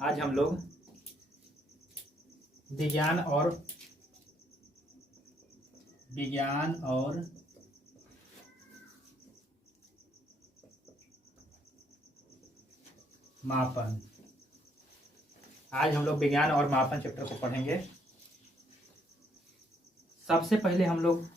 आज हम लोग विज्ञान और मापन। आज हम लोग विज्ञान और मापन चैप्टर को पढ़ेंगे। सबसे पहले हम लोग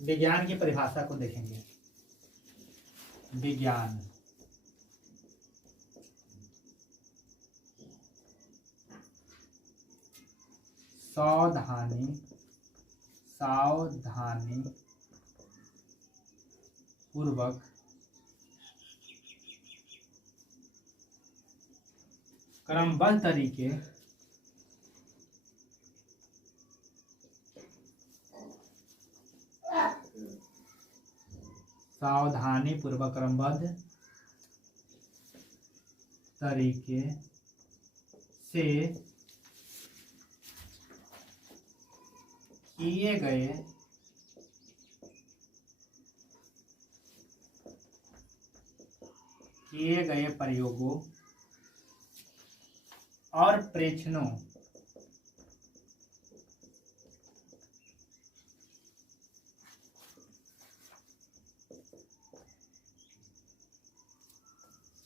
विज्ञान की परिभाषा को देखेंगे। विज्ञान सावधानी पूर्वक क्रमबद्ध तरीके से किए गए प्रयोगों और परीक्षणों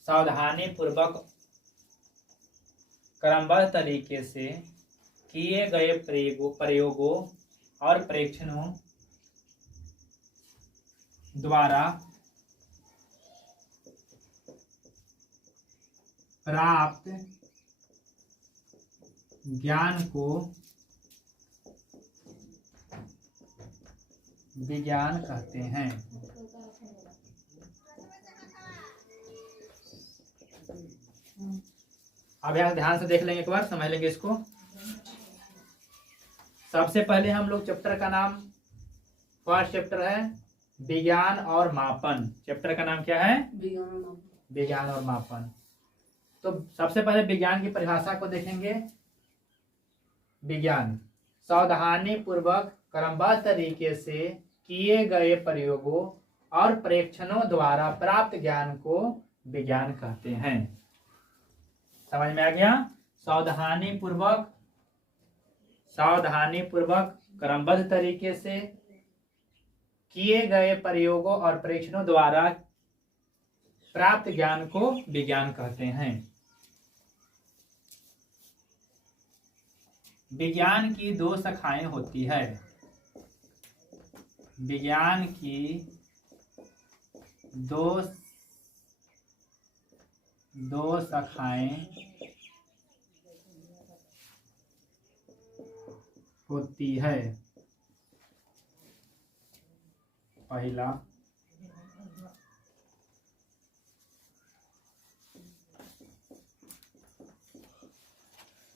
सावधानी पूर्वक क्रमबद्ध तरीके से किए गए प्रयोगों और परीक्षणों द्वारा प्राप्त ज्ञान को विज्ञान कहते हैं। अब यहाँ ध्यान से देख लेंगे, एक बार समझ लेंगे इसको। सबसे पहले हम लोग चैप्टर का नाम, फर्स्ट चैप्टर है विज्ञान और मापन। चैप्टर का नाम क्या है? विज्ञान और मापन। तो सबसे पहले विज्ञान की परिभाषा को देखेंगे। विज्ञान सावधानी पूर्वक क्रमबद्ध तरीके से किए गए प्रयोगों और परीक्षणों द्वारा प्राप्त ज्ञान को विज्ञान कहते हैं। समझ में आ गया? सावधानी पूर्वक क्रमबद्ध तरीके से किए गए प्रयोगों और परीक्षणों द्वारा प्राप्त ज्ञान को विज्ञान कहते हैं। विज्ञान की दो शाखाएं होती है। विज्ञान की दो शाखाएं होती है। पहला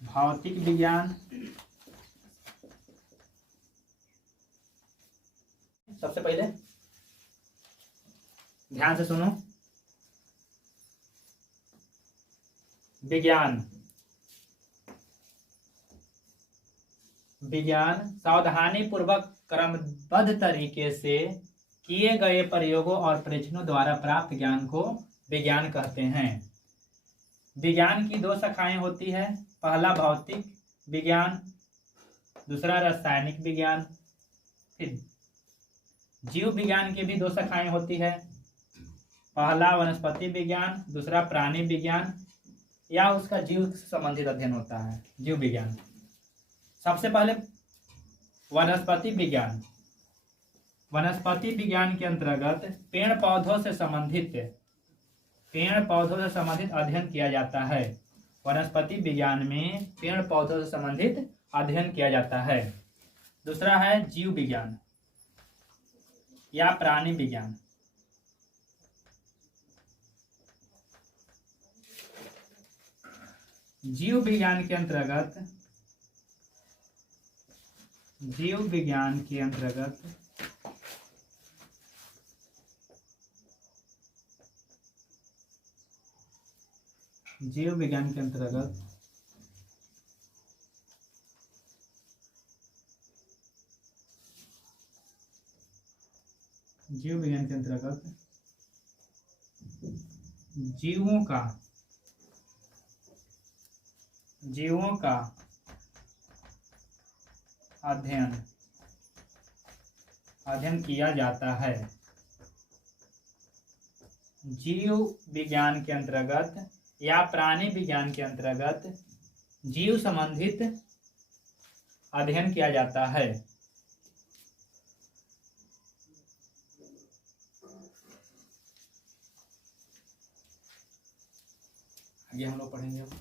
भौतिक विज्ञान। सबसे पहले ध्यान से सुनो। विज्ञान सावधानी पूर्वक क्रमबद्ध तरीके से किए गए प्रयोगों और परीक्षणों द्वारा प्राप्त ज्ञान को विज्ञान कहते हैं। विज्ञान की दो शाखाएं होती है। पहला भौतिक विज्ञान, दूसरा रासायनिक विज्ञान। फिर जीव विज्ञान की भी दो शाखाएं होती है। पहला वनस्पति विज्ञान, दूसरा प्राणी विज्ञान, या उसका जीव से संबंधित अध्ययन होता है, जीव विज्ञान। सबसे पहले वनस्पति विज्ञान। वनस्पति विज्ञान के अंतर्गत पेड़ पौधों से संबंधित अध्ययन किया जाता है। वनस्पति विज्ञान में पेड़ पौधों से संबंधित अध्ययन किया जाता है। दूसरा है जीव विज्ञान या प्राणी विज्ञान। जीव विज्ञान के अंतर्गत जीव विज्ञान के अंतर्गत जीव विज्ञान के अंतर्गत जीवों का जीवों का अध्ययन किया जाता है। जीव विज्ञान के अंतर्गत या प्राणी विज्ञान के अंतर्गत जीव संबंधित अध्ययन किया जाता है। आगे हम लोग पढ़ेंगे अब।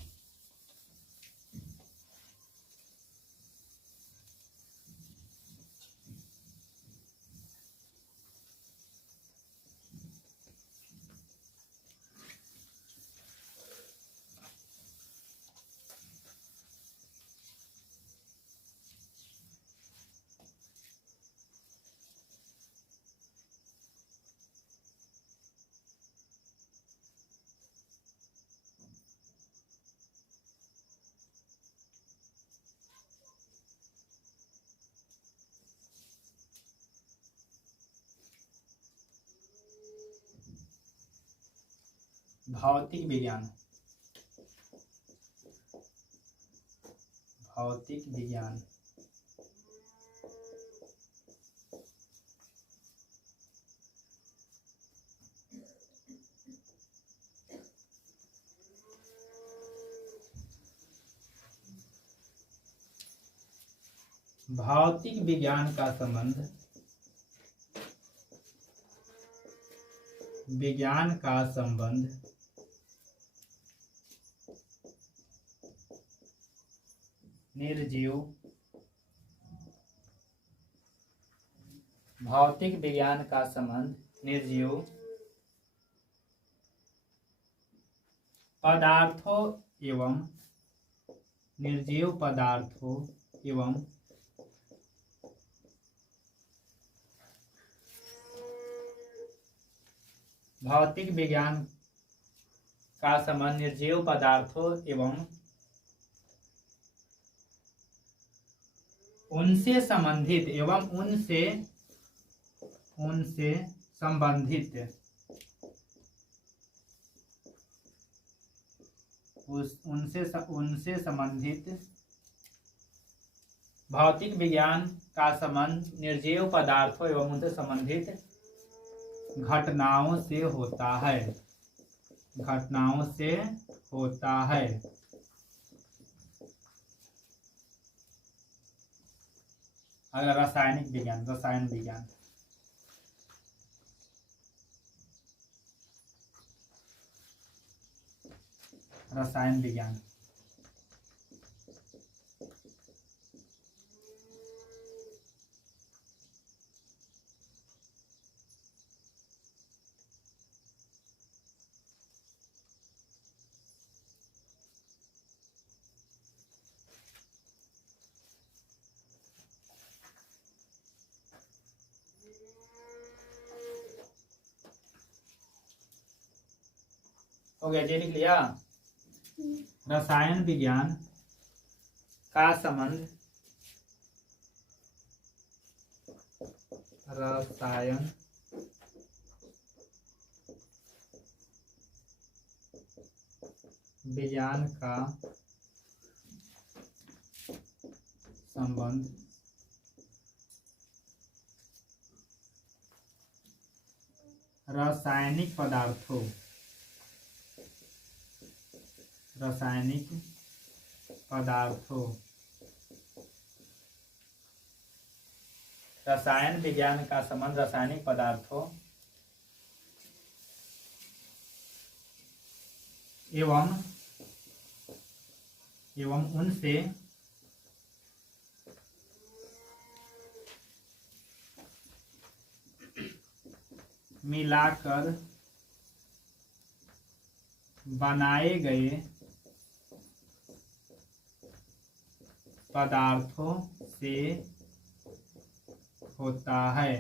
भौतिक विज्ञान। भौतिक विज्ञान भौतिक विज्ञान का संबंध निर्जीव भौतिक विज्ञान का संबंध निर्जीव पदार्थों एवं निर्जीव पदार्थों एवं भौतिक विज्ञान का संबंध निर्जीव पदार्थों एवं उनसे संबंधित एवं उनसे संबंधित उनसे संबंधित भौतिक विज्ञान का संबंध निर्जीव पदार्थों एवं उनसे संबंधित घटनाओं से होता है। अगर रसायन विज्ञान हो गया जी, लिख लिया। रसायन विज्ञान का संबंध रसायन विज्ञान का संबंध रासायनिक पदार्थों रसायन विज्ञान का संबंध रासायनिक पदार्थों एवं उनसे मिलाकर बनाए गए पदार्थों से होता है।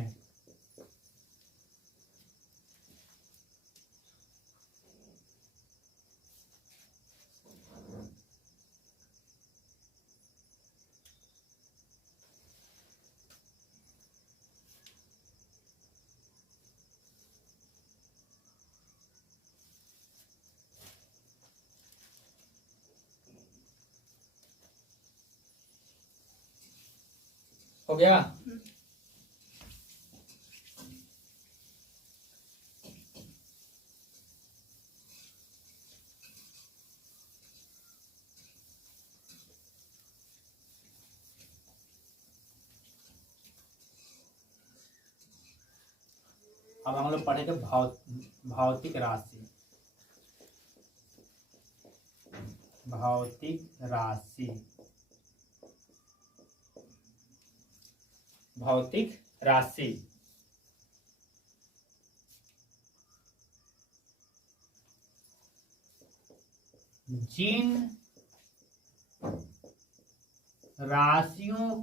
हो गया। अब हम लोग पढ़ेंगे भौतिक राशि। भौतिक राशि। भौतिक राशि। जिन राशियों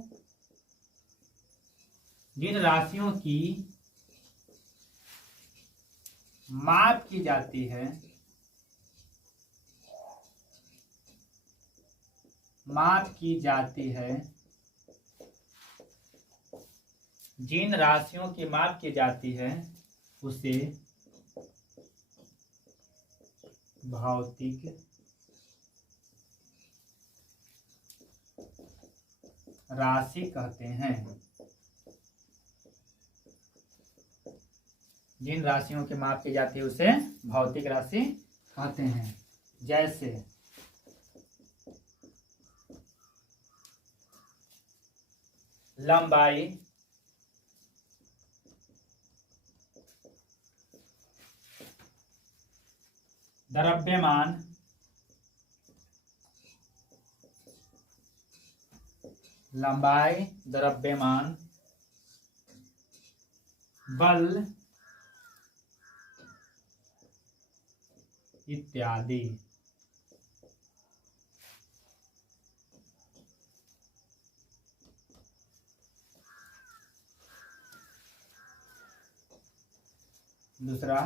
की माप की जाती है, जिन राशियों की माप की जाती है उसे भौतिक राशि कहते हैं। जिन राशियों की माप की जाती है उसे भौतिक राशि कहते हैं। जैसे लंबाई, द्रव्यमान, लंबाई, द्रव्यमान, बल इत्यादि। दूसरा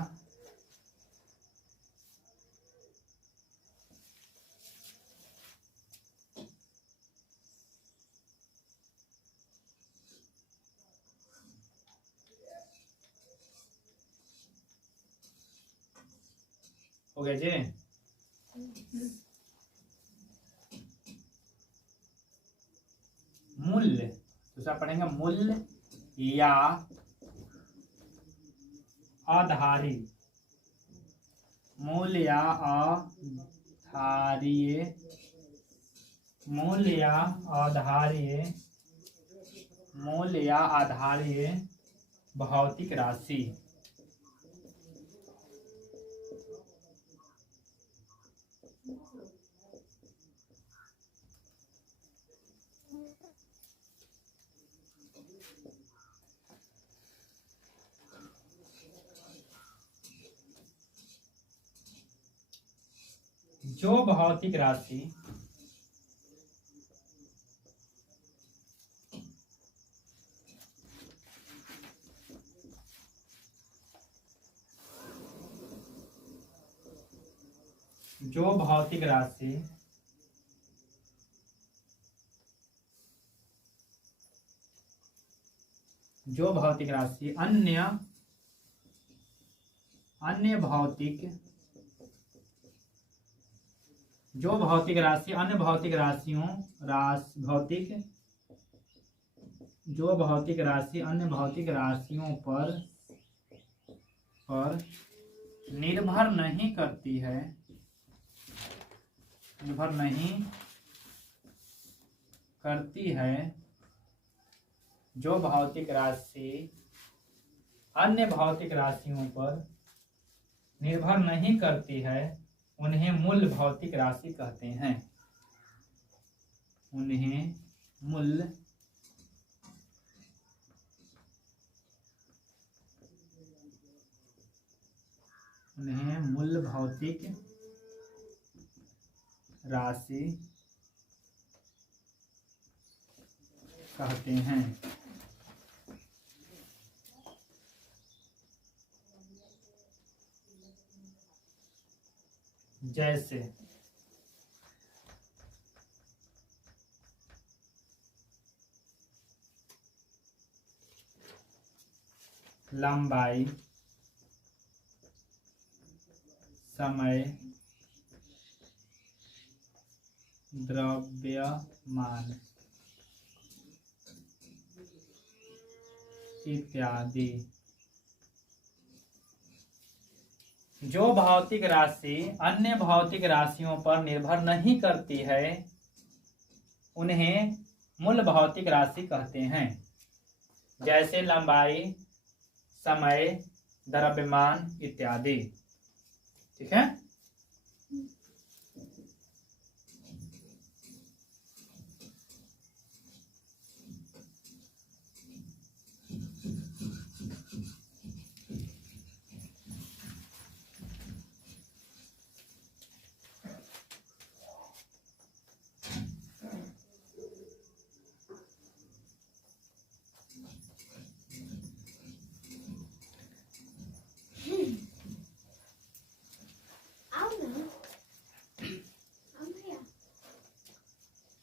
हो गया जी। मूल्य, दूसरा पढ़ेंगे मूल्य या आधारी। मूल्य या आधारीय, मूल्य या आधारीय, मूल्य या आधारीय भौतिक राशि। जो भौतिक राशि जो भौतिक राशि अन्य भौतिक राशियों पर निर्भर नहीं करती है, जो भौतिक राशि अन्य भौतिक राशियों पर निर्भर नहीं करती है, उन्हें मूल भौतिक राशि कहते हैं। उन्हें मूल भौतिक राशि कहते हैं। जैसे लंबाई, समय, द्रव्यमान। इत्यादि। जो भौतिक राशि अन्य भौतिक राशियों पर निर्भर नहीं करती है उन्हें मूल भौतिक राशि कहते हैं, जैसे लंबाई, समय, द्रव्यमान इत्यादि। ठीक है।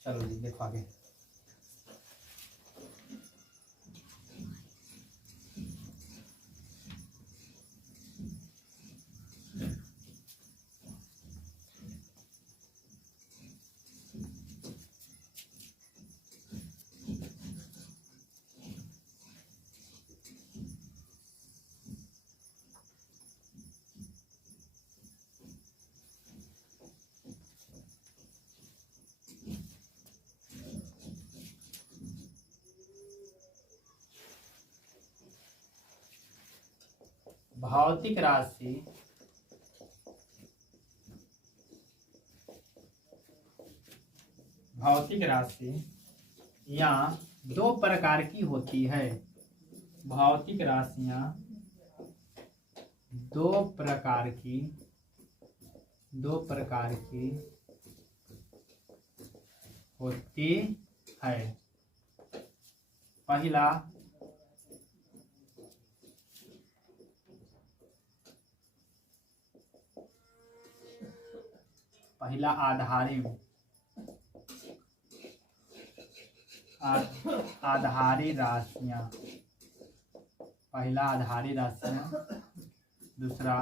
चलो जी देखो आगे। भौतिक राशि यहाँ दो प्रकार की होती है। भौतिक राशियां दो प्रकार की होती है। पहला आधारी राशियां, दूसरा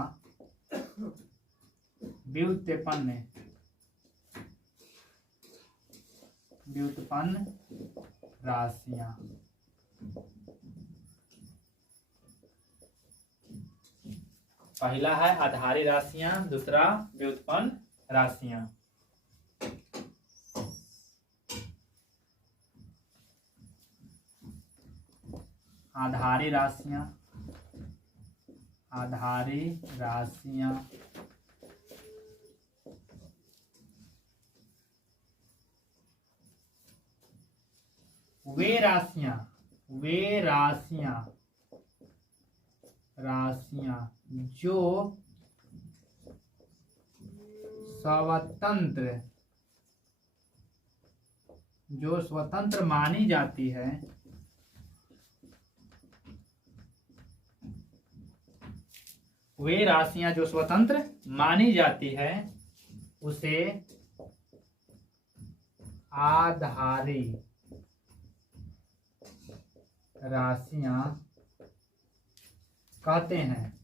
व्युत्पन्न राशियां। पहला है आधारी राशियां, दूसरा व्युत्पन्न राशियां। आधारी राशियां वे राशियां जो स्वतंत्र मानी जाती है। वे राशियां जो स्वतंत्र मानी जाती है उसे आधारी राशियां कहते हैं।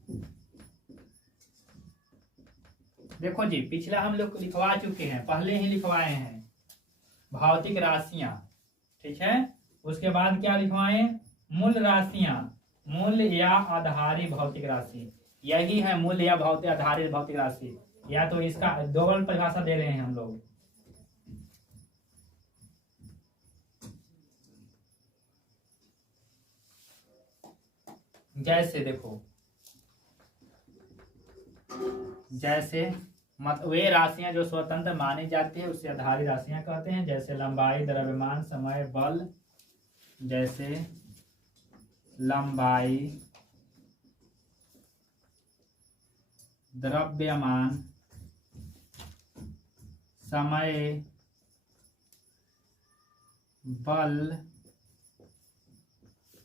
देखो जी पिछला हम लोग लिखवा चुके हैं, पहले ही लिखवाए हैं भौतिक राशियां। ठीक है। उसके बाद क्या लिखवाए? मूल राशियां, मूल या आधारी भौतिक राशि। यही है मूल या भौतिक आधारित भौतिक राशि, या तो इसका डबल परिभाषा दे रहे हैं हम लोग। जैसे देखो, वे राशियां जो स्वतंत्र मानी जाती है उसे आधारी राशियां कहते हैं, जैसे लंबाई, द्रव्यमान, समय, बल। जैसे लंबाई, द्रव्यमान, समय, बल,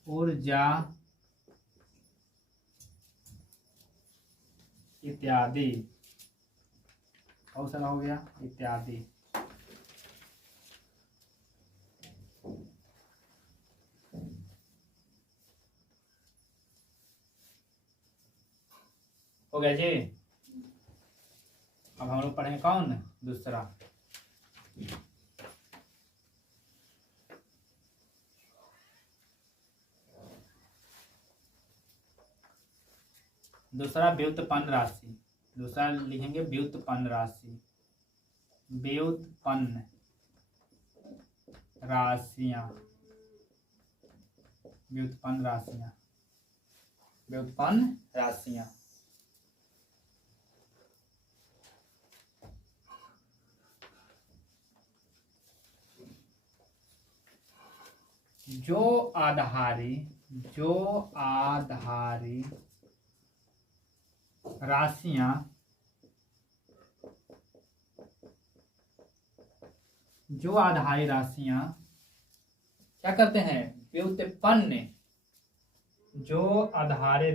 ऊर्जा इत्यादि। बहुत सारा हो गया इत्यादि। हो गया जी। अब हम लोग पढ़ेंगे कौन? दूसरा। दूसरा व्युत्पन्न राशि, दूसरा लिखेंगे व्युत्पन्न राशि, व्युत्पन्न राशियां, व्युत्पन्न राशियां, व्युत्पन्न राशियां। जो आधारी राशियां क्या करते हैं, व्युत्पन्न, जो आधारी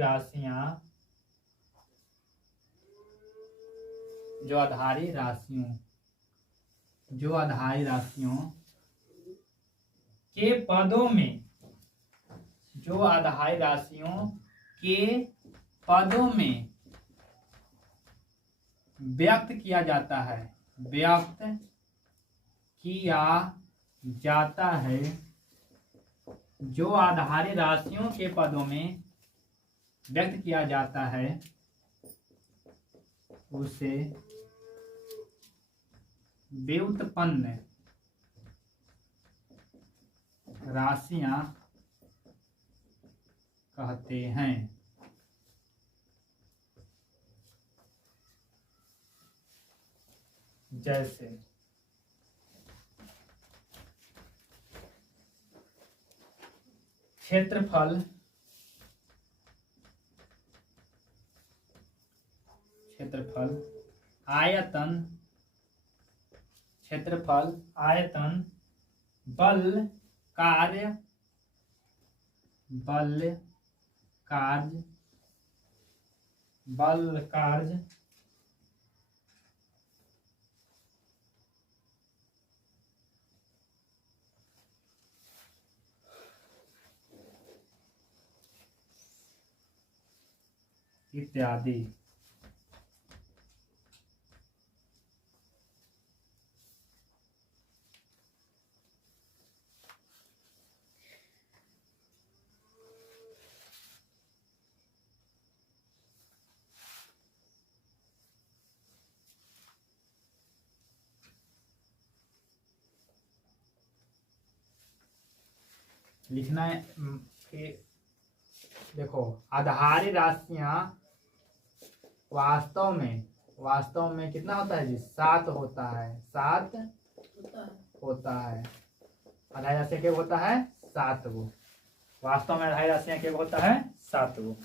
राशियों के पदों में, जो आधारी राशियों के पदों में व्यक्त किया जाता है, व्यक्त किया जाता है, जो आधारी राशियों के पदों में व्यक्त किया जाता है, उसे व्युत्पन्न राशियां कहते हैं। जैसे क्षेत्रफल, आयतन, बल कार्य, इत्यादि। लिखना है कि देखो, आधारी राशियां वास्तव में कितना होता है जी, 7 होता है, 7 होता है। आधारी राशियां क्या होता है, 7 गो। वास्तव में आधारी राशियां क्या होता है, 7 गो।